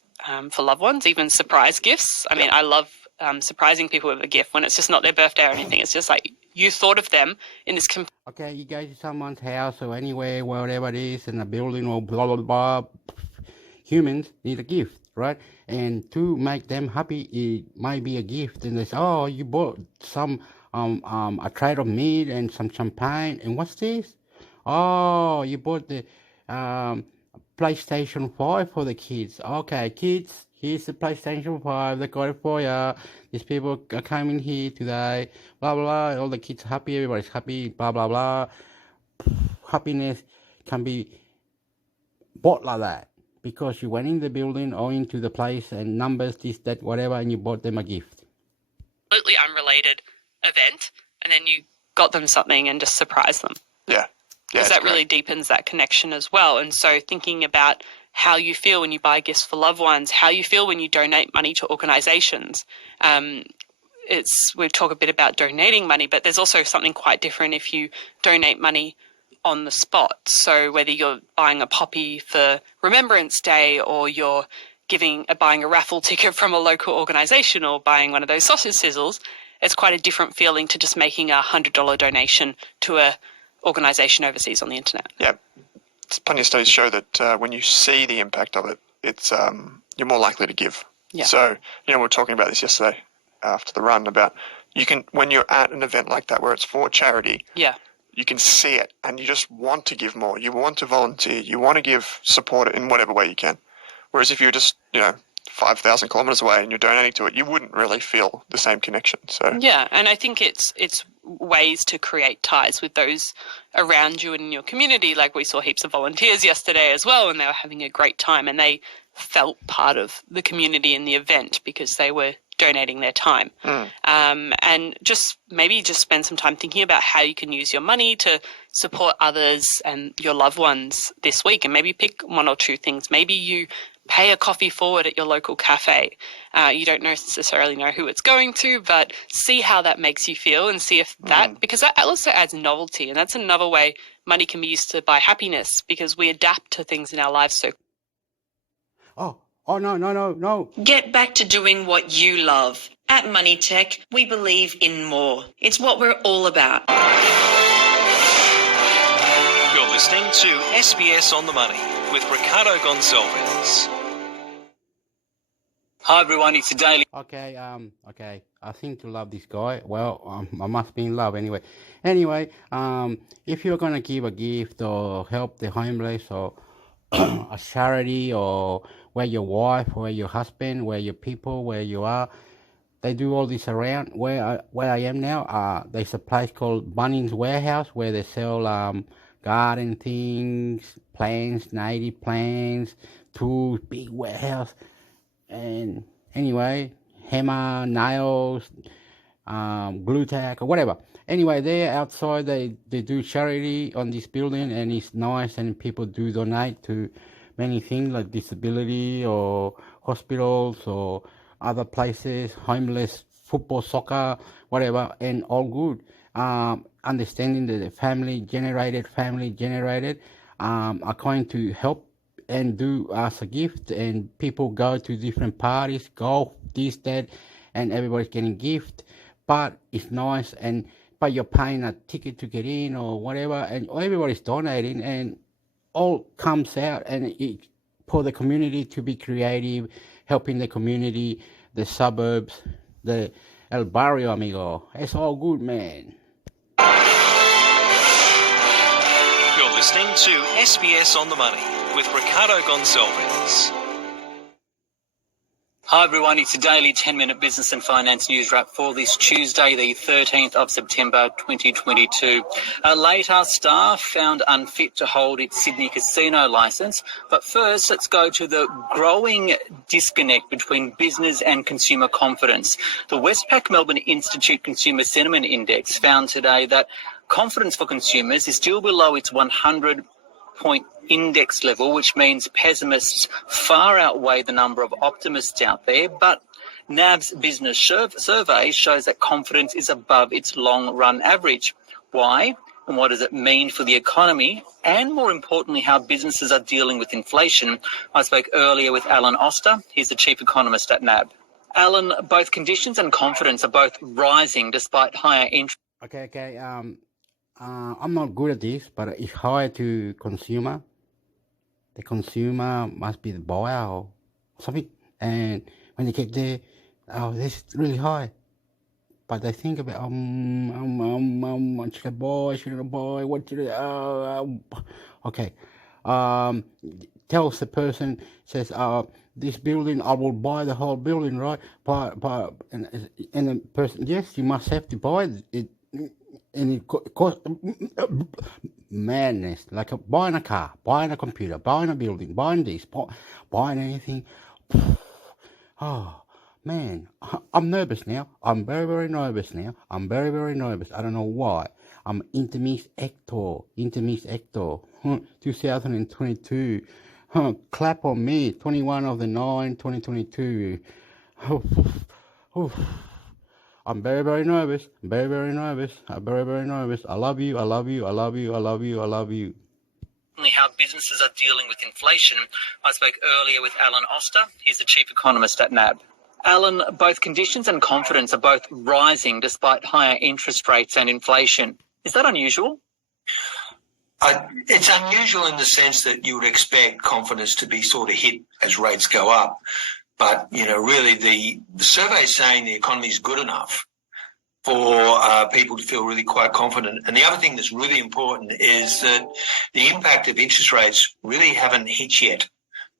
for loved ones, even surprise gifts. I mean, I love surprising people with a gift when it's just not their birthday or anything. It's just like you thought of them in this. Okay, you go to someone's house or anywhere, wherever it is, in a building or blah, blah, blah. Humans need a gift, right? And to make them happy, it might be a gift. And they say, oh, you bought some, a tray of meat and some champagne. And what's this? Oh, you bought the PlayStation 5 for the kids. Okay, kids, here's the PlayStation 5. They got it for you. These people are coming here today. Blah, blah, blah. All the kids are happy. Everybody's happy. Blah, blah, blah. Happiness can be bought like that because you went in the building or into the place and numbers, this, that, whatever, and you bought them a gift. Completely unrelated event, and then you got them something and just surprised them. Yeah. Because that really deepens that connection as well. And so thinking about how you feel when you buy gifts for loved ones, how you feel when you donate money to organisations. We talk a bit about donating money, but there's also something quite different if you donate money on the spot. So whether you're buying a poppy for Remembrance Day, or you're buying a raffle ticket from a local organisation, or buying one of those sausage sizzles, it's quite a different feeling to just making a $100 donation to a organisation overseas on the internet. Yeah, plenty of studies show that when you see the impact of it, it's you're more likely to give. Yeah. So we were talking about this yesterday after the run about when you're at an event like that where it's for charity. Yeah. You can see it, and you just want to give more. You want to volunteer. You want to give support in whatever way you can. Whereas if you're just 5,000 kilometres away and you're donating to it, you wouldn't really feel the same connection. So yeah, and I think it's ways to create ties with those around you and in your community. Like we saw heaps of volunteers yesterday as well, and they were having a great time, and they felt part of the community in the event because they were donating their time. And just spend some time thinking about how you can use your money to support others and your loved ones this week, and maybe pick one or two things. Maybe you pay a coffee forward at your local cafe. You don't necessarily know who it's going to, but see how that makes you feel, and see if because that also adds novelty, and that's another way money can be used to buy happiness, because we adapt to things in our lives so. Oh, no. Get back to doing what you love. At MoneyTech, we believe in more. It's what we're all about. You're listening to SBS On The Money with Ricardo Gonçalves. Hi everyone, it's a daily. Okay, I think to love this guy. Well, I must be in love anyway. Anyway, if you're gonna give a gift or help the homeless or a charity, or where your wife, where your husband, where your people, where you are, they do all this around where I am now. There's a place called Bunnings Warehouse where they sell garden things, plants, native plants, tools, big warehouse. And anyway, hammer, nails, glue tack, or whatever. Anyway, they're outside, they do charity on this building, and it's nice, and people do donate to many things like disability or hospitals or other places, homeless, football, soccer, whatever, and all good. Understanding that the family generated, are going to help and do as a gift, and people go to different parties, golf, this, that, and everybody's getting gift, but it's nice, but you're paying a ticket to get in or whatever, and everybody's donating, and all comes out, and it for the community to be creative, helping the community, the suburbs, the El Barrio, amigo. It's all good, man. You're listening to SBS On The Money with Ricardo Gonçalves. Hi everyone, it's a daily 10-minute business and finance news wrap for this Tuesday, the 13th of September 2022. A Later staff found unfit to hold its Sydney casino licence. But first, let's go to the growing disconnect between business and consumer confidence. The Westpac Melbourne Institute Consumer Sentiment Index found today that confidence for consumers is still below its 100-point index level, which means pessimists far outweigh the number of optimists out there. But NAB's business survey shows that confidence is above its long-run average. Why? And what does it mean for the economy? And more importantly, how businesses are dealing with inflation. I spoke earlier with Alan Oster. He's the chief economist at NAB. Alan, both conditions and confidence are both rising despite higher interest. Okay. I'm not good at this, but it's high to consumer. The consumer must be the buyer or something. And when they get there, this is really high. But they think about, should I buy, what should I, okay. Tells the person, says, this building, I will buy the whole building, right? And the person, yes, you must have to buy it. And it costs madness, like buying a car, buying a computer, buying a building, buying this, buying anything. Oh, man, I'm nervous now. I'm very, very nervous now. I'm very, very nervous. I don't know why. I'm Intermix Ector, 2022. Clap on me, 21/9/2022. I'm very, very nervous. Very, very nervous. I'm very, very nervous. I love you. I love you. I love you. I love you. I love you. How businesses are dealing with inflation. I spoke earlier with Alan Oster. He's the chief economist at NAB. Alan, both conditions and confidence are both rising despite higher interest rates and inflation. Is that unusual? It's unusual in the sense that you would expect confidence to be sort of hit as rates go up. But, really the survey is saying the economy is good enough for people to feel really quite confident. And the other thing that's really important is that the impact of interest rates really haven't hit yet.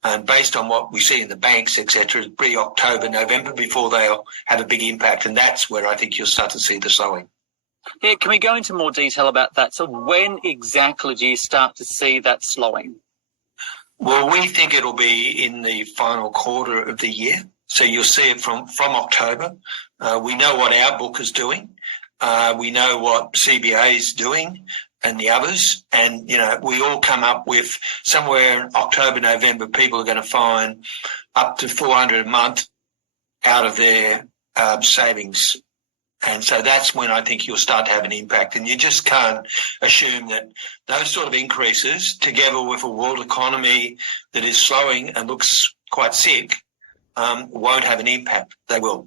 And based on what we see in the banks, etc., it's pretty October, November before they'll have a big impact. And that's where I think you'll start to see the slowing. Yeah, can we go into more detail about that? So when exactly do you start to see that slowing? Well, we think it'll be in the final quarter of the year. So you'll see it from October. We know what our book is doing. We know what CBA is doing and the others. And, we all come up with somewhere in October, November, people are going to find up to $400 a month out of their savings. And so that's when I think you'll start to have an impact. And you just can't assume that those sort of increases, together with a world economy that is slowing and looks quite sick, won't have an impact. They will.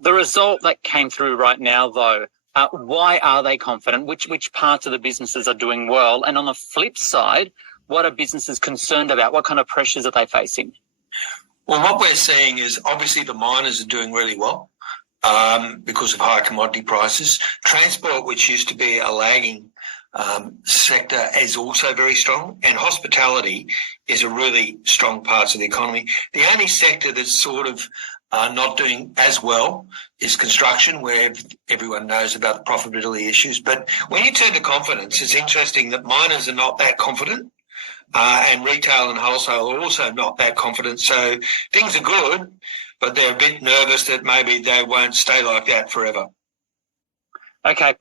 The result that came through right now, though, why are they confident? Which parts of the businesses are doing well? And on the flip side, what are businesses concerned about? What kind of pressures are they facing? Well, what we're seeing is obviously the miners are doing really well. Because of higher commodity prices. Transport, which used to be a lagging sector, is also very strong, and hospitality is a really strong part of the economy. The only sector that's sort of not doing as well is construction, where everyone knows about the profitability issues. But when you turn to confidence, it's interesting that miners are not that confident. And retail and wholesale are also not that confident. So things are good, but they're a bit nervous that maybe they won't stay like that forever. Okay.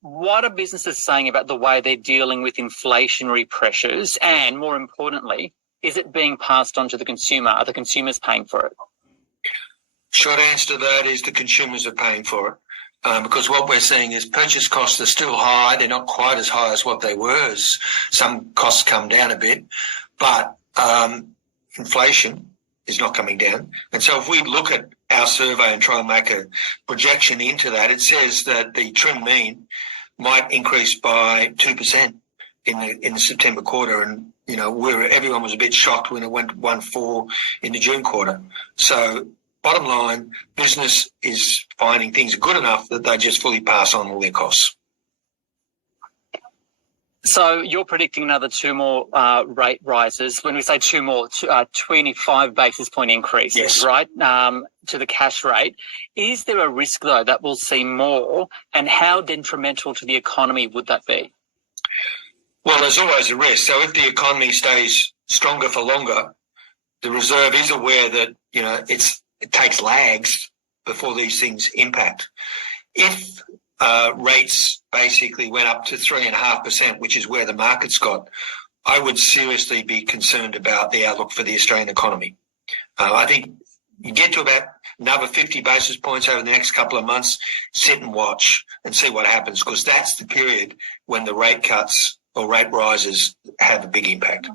What are businesses saying about the way they're dealing with inflationary pressures? And more importantly, is it being passed on to the consumer? Are the consumers paying for it? Short answer to that is the consumers are paying for it. Because what we're seeing is purchase costs are still high. They're not quite as high as what they were. As some costs come down a bit, but inflation is not coming down. And so if we look at our survey and try and make a projection into that, it says that the trim mean might increase by 2% in the September quarter. And, everyone was a bit shocked when it went 1.4 in the June quarter. So bottom line, business is finding things are good enough that they just fully pass on all their costs. So you're predicting another two more rate rises. When we say two more, 25 basis point increases, Yes. right, to the cash rate. Is there a risk, though, that we'll see more? And how detrimental to the economy would that be? Well, there's always a risk. So if the economy stays stronger for longer, the Reserve is aware that, it takes lags before these things impact. If rates basically went up to 3.5%, which is where the market's got, I would seriously be concerned about the outlook for the Australian economy. I think you get to about another 50 basis points over the next couple of months, sit and watch and see what happens, because that's the period when the rate cuts or rate rises have a big impact.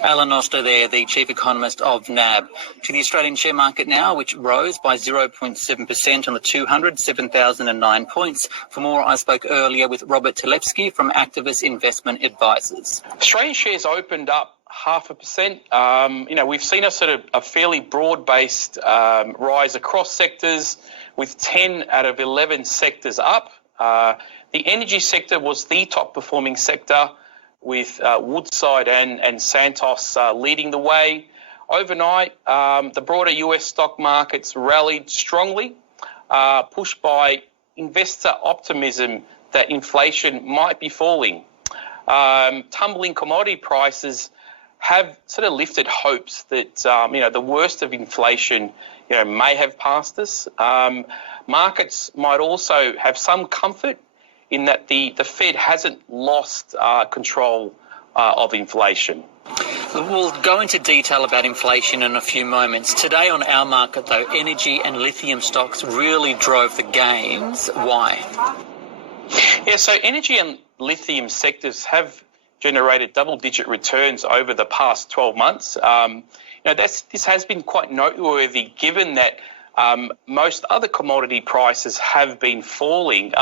Alan Oster there, the chief economist of NAB. To the Australian share market now, which rose by 0.7% on the 200, 7,009 points. For more, I spoke earlier with Robert Telefsky from Activist Investment Advisors. Australian shares opened up 0.5%. We've seen a fairly broad-based rise across sectors, with 10 out of 11 sectors up. The energy sector was the top performing sector, with Woodside and Santos leading the way. Overnight, the broader US stock markets rallied strongly, pushed by investor optimism that inflation might be falling. Tumbling commodity prices have lifted hopes that the worst of inflation may have passed us. Markets might also have some comfort in that the Fed hasn't lost control of inflation. We'll go into detail about inflation in a few moments. Today on our market, though, energy and lithium stocks really drove the gains. Why? Yeah, so energy and lithium sectors have generated double-digit returns over the past 12 months. This has been quite noteworthy, given that most other commodity prices have been falling.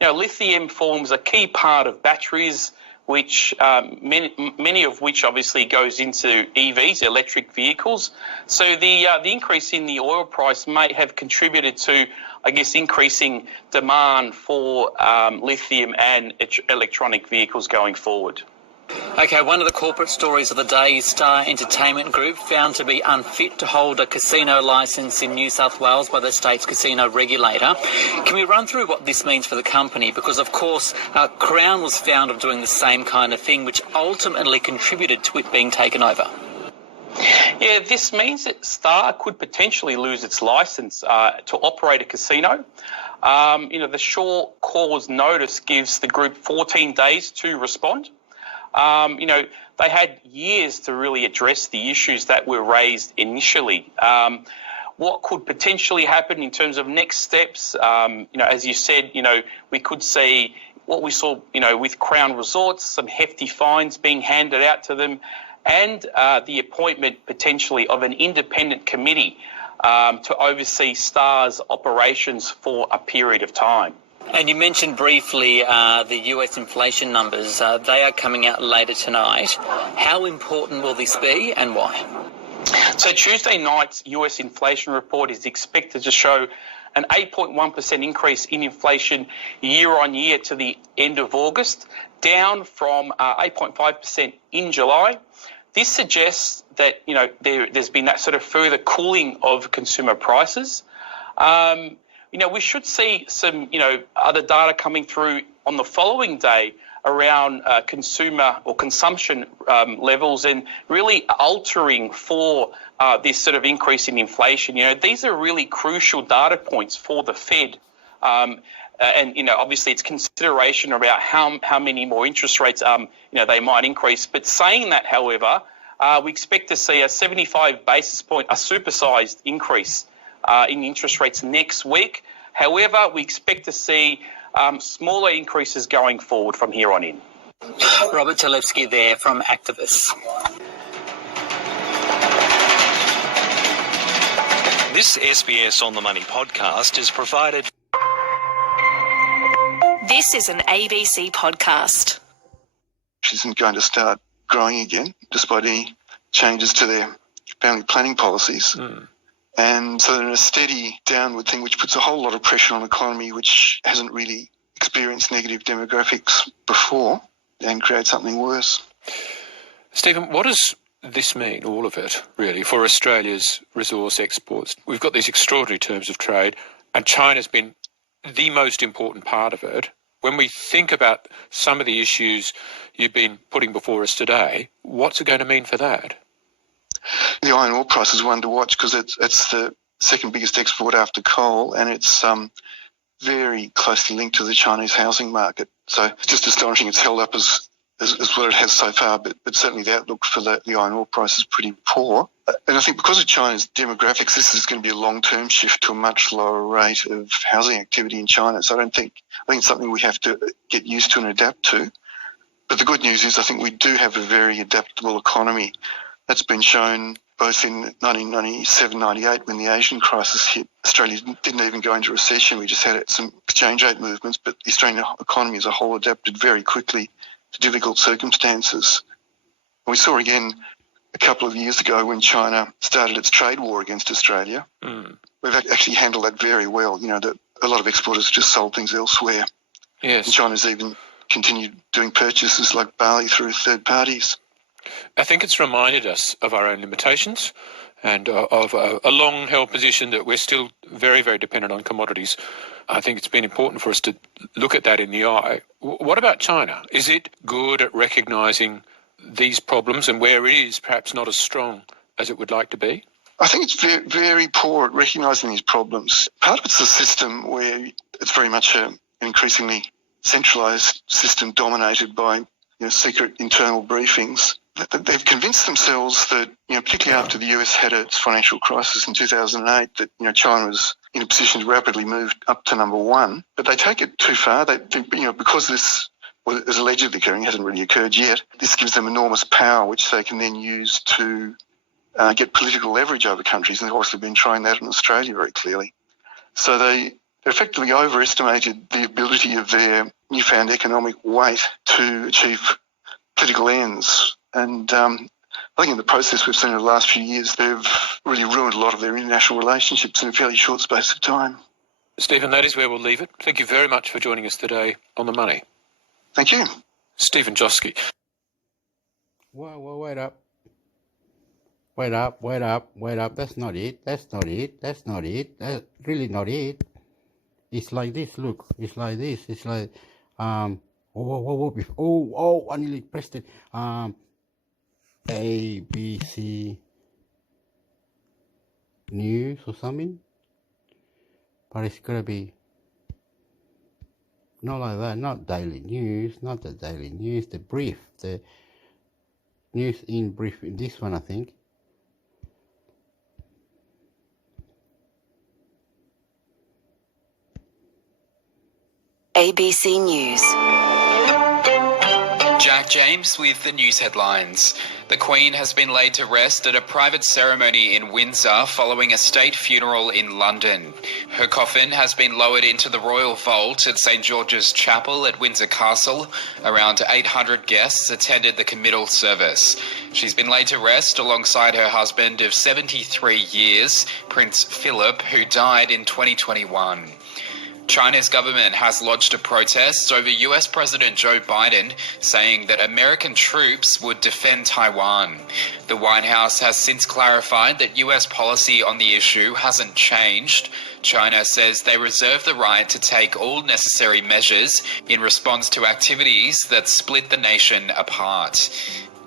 Lithium forms a key part of batteries, which many of which obviously goes into EVs, electric vehicles. So the increase in the oil price may have contributed to, increasing demand for lithium and electronic vehicles going forward. Okay, one of the corporate stories of the day is Star Entertainment Group found to be unfit to hold a casino licence in New South Wales by the state's casino regulator. Can we run through what this means for the company? Because, of course, Crown was found of doing the same kind of thing, which ultimately contributed to it being taken over. Yeah, this means that Star could potentially lose its licence to operate a casino. The short cause notice gives the group 14 days to respond. They had years to really address the issues that were raised initially. What could potentially happen in terms of next steps? As you said, we could see what we saw, with Crown Resorts, some hefty fines being handed out to them, and the appointment potentially of an independent committee to oversee Star's operations for a period of time. And you mentioned briefly the US inflation numbers. They are coming out later tonight. How important will this be and why? So Tuesday night's US inflation report is expected to show an 8.1% increase in inflation year on year to the end of August, down from 8.5% in July. This suggests that, there's been that further cooling of consumer prices. We should see some, other data coming through on the following day around consumer or consumption levels, and really altering for this increase in inflation. These are really crucial data points for the Fed. And, obviously it's consideration about how many more interest rates, they might increase. But saying that, however, we expect to see a 75 basis point, a supersized increase in interest rates next week. However, we expect to see smaller increases going forward from here on in. Robert Telefsky there from Activists. This SBS On The Money podcast is provided. This is an ABC podcast. Isn't going to start growing again, despite any changes to their family planning policies. And so they're in a steady downward thing, which puts a whole lot of pressure on the economy, which hasn't really experienced negative demographics before and create something worse. Stephen, what does this mean, all of it, really, for Australia's resource exports? We've got these extraordinary terms of trade, and China's been the most important part of it. When we think about some of the issues you've been putting before us today, what's it going to mean for that? The iron ore price is one to watch because it's the second biggest export after coal, and it's very closely linked to the Chinese housing market. So it's just astonishing it's held up as what it has so far, but certainly the outlook for the iron ore price is pretty poor. And I think because of China's demographics, this is going to be a long-term shift to a much lower rate of housing activity in China. So I think it's something we have to get used to and adapt to. But the good news is I think we do have a very adaptable economy. That's been shown both in 1997-98 when the Asian crisis hit. Australia didn't even go into recession. We just had some exchange rate movements, but the Australian economy as a whole adapted very quickly to difficult circumstances. We saw again a couple of years ago when China started its trade war against Australia. We've actually handled that very well. You know, a lot of exporters just sold things elsewhere. Yes. And China's even continued doing purchases like barley through third parties. I think it's reminded us of our own limitations and of a long-held position that we're still very, very dependent on commodities. I think it's been important for us to look at that in the eye. What about China? Is it good at recognising these problems and where it is perhaps not as strong as it would like to be? I think it's very, very poor at recognising these problems. Part of it's a system where it's very much an increasingly centralised system dominated by secret internal briefings. They've convinced themselves that, particularly after the US had its financial crisis in 2008, that, China was in a position to rapidly move up to number one. But they take it too far. They think, because this is allegedly occurring, hasn't really occurred yet, this gives them enormous power, which they can then use to get political leverage over countries. And they've obviously been trying that in Australia very clearly. So they effectively overestimated the ability of their newfound economic weight to achieve political ends. And I think in the process we've seen in the last few years, they've really ruined a lot of their international relationships in a fairly short space of time. Stephen, that is where we'll leave it. Thank you very much for joining us today on The Money. Thank you. Stephen Joski. Well, wait up. Wait up. That's not it. That's really not it. It's like this, look. It's like this. It's like, I nearly pressed it. ABC News or something. But it's gotta be not like that, not Daily News, not the Daily News, the brief, the news in brief, this one I think. ABC News. Jack James with the news headlines. The Queen has been laid to rest at a private ceremony in Windsor following a state funeral in London. Her coffin has been lowered into the Royal Vault at St George's Chapel at Windsor Castle. Around 800 guests attended the committal service. She's been laid to rest alongside her husband of 73 years, Prince Philip, who died in 2021. China's government has lodged a protest over US President Joe Biden saying that American troops would defend Taiwan. The White House has since clarified that US policy on the issue hasn't changed. China says they reserve the right to take all necessary measures in response to activities that split the nation apart.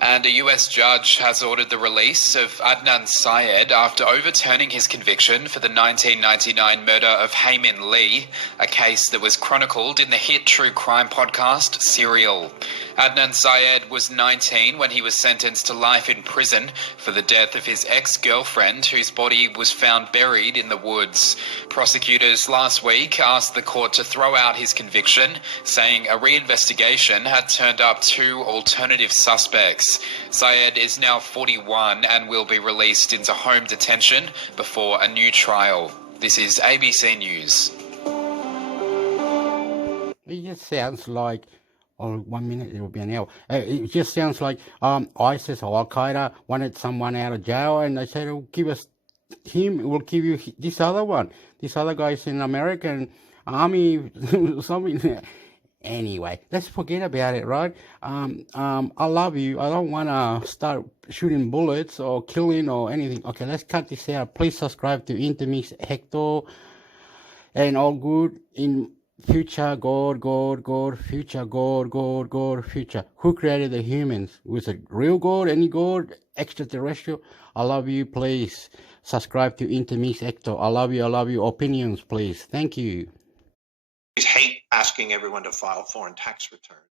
And a US judge has ordered the release of Adnan Syed after overturning his conviction for the 1999 murder of Hae-Min Lee, a case that was chronicled in the hit true crime podcast Serial. Adnan Syed was 19 when he was sentenced to life in prison for the death of his ex-girlfriend, whose body was found buried in the woods. Prosecutors last week asked the court to throw out his conviction, saying a reinvestigation had turned up 2 alternative suspects. Syed is now 41 and will be released into home detention before a new trial. This is ABC News. It just sounds like, 1 minute it will be an hour. It just sounds like ISIS or Al Qaeda wanted someone out of jail, and they said, "It'll give us him. We'll give you this other one. This other guy's in American Army, something." Anyway, let's forget about it, right? I love you. I don't want to start shooting bullets or killing or anything. Okay, let's cut this out. Please subscribe to Intermix Hector and all good in future. God, future God, future. Who created the humans? Was it real God? Any God? Extraterrestrial? I love you. Please subscribe to Intermix Hector. I love you. Opinions, please. Thank you. Hate asking everyone to file foreign tax returns.